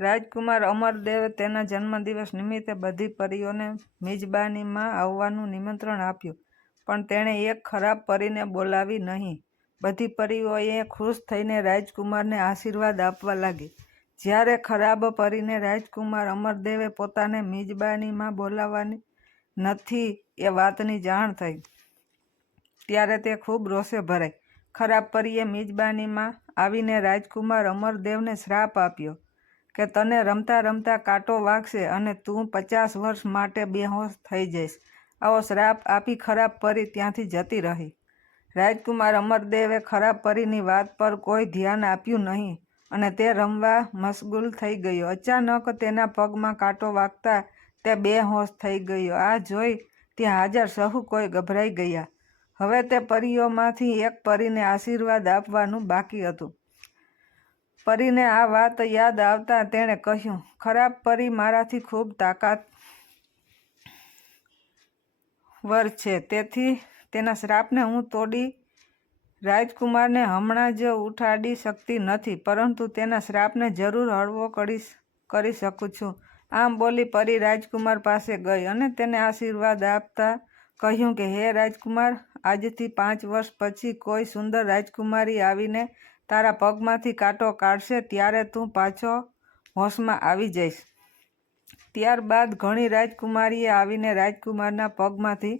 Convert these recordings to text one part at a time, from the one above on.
રાજકુમાર અમરદેવે તેના જન્મદિવસ નિમિત્તે બધી પરીઓને મિજબાનીમાં આવવાનું નિમંત્રણ આપ્યું. પણ તેણે એક ખરાબ પરીને બોલાવી નહીં. બધી પરીઓએ ખુશ થઈને રાજકુમારને આશીર્વાદ આપવા લાગી. જ્યારે ખરાબ પરીને રાજકુમાર અમરદેવે પોતાને મિજબાનીમાં બોલાવવાની નથી એ વાતની જાણ થઈ. ત્યારે તે ખૂબ રોષે ભરાઈ. ખરાબ પરીએ મિજબાનીમાં આવીને રાજકુમાર અમરદેવને શ્રાપ આપ્યો. કે તને રમતા રમતા કાંટો વાગશે અને તું પચાસ વર્ષ માટે બેહોશ થઈ જઈશ. આવો શ્રાપ આપી ખરાબ પરી ત્યાંથી જતી રહી. રાજકુમાર અમરદેવે ખરાબ પરીની વાત પર કોઈ ધ્યાન આપ્યું નહીં અને તે રમવા મશગુલ થઈ ગયો. અચાનક તેના પગમાં કાંટો વાગતા તે બેહોશ થઈ ગયો. આ જોઈ ત્યાં હાજર સહુ કોઈ ગભરાઈ ગયા. હવે તે પરીઓમાંથી એક પરીને આશીર્વાદ આપવાનું બાકી હતું. પરીને આ વાત યાદ આવતા તેણે કહ્યું, ખરાબ પરી મારાથી ખૂબ તાકાત વર છે. તેથી તેના શ્રાપને હું તોડી રાજકુમારને હમણાં જ ઉઠાડી શકતી નથી, પરંતુ તેના શ્રાપને જરૂર હળવો કરી કરી શકું છું. આમ બોલી પરી રાજકુમાર પાસે ગઈ અને તેને આશીર્વાદ આપતા કહ્યું કે, હે રાજકુમાર, આજથી પાંચ વર્ષ પછી કોઈ સુંદર રાજકુમારી આવીને તારા પગમાંથી કાંટો કાઢશે ત્યારે તું પાછો હોશમાં આવી જઈશ. ત્યારબાદ ઘણી રાજકુમારીએ આવીને રાજકુમારના પગમાંથી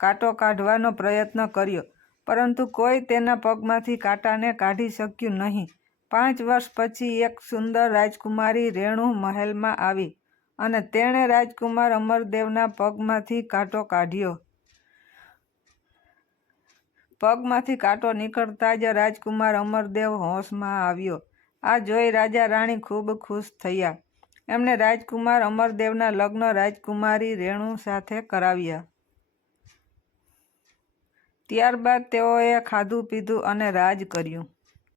કાંટો કાઢવાનો પ્રયત્ન કર્યો, પરંતુ કોઈ તેના પગમાંથી કાંટાને કાઢી શક્યું નહીં. પાંચ વર્ષ પછી એક સુંદર રાજકુમારી રેણુ મહેલમાં આવી અને તેણે રાજકુમાર અમરદેવના પગમાંથી કાંટો કાઢ્યો. પગમાંથી કાંટો નીકળતા જ રાજકુમાર અમરદેવ હોશમાં આવ્યો. આ જોઈ રાજા રાણી ખૂબ ખુશ થયા. એમણે રાજકુમાર અમરદેવના લગ્ન રાજકુમારી રેણુ સાથે કરાવ્યા. ત્યારબાદ તેઓએ ખાધું પીધું અને રાજ કર્યું.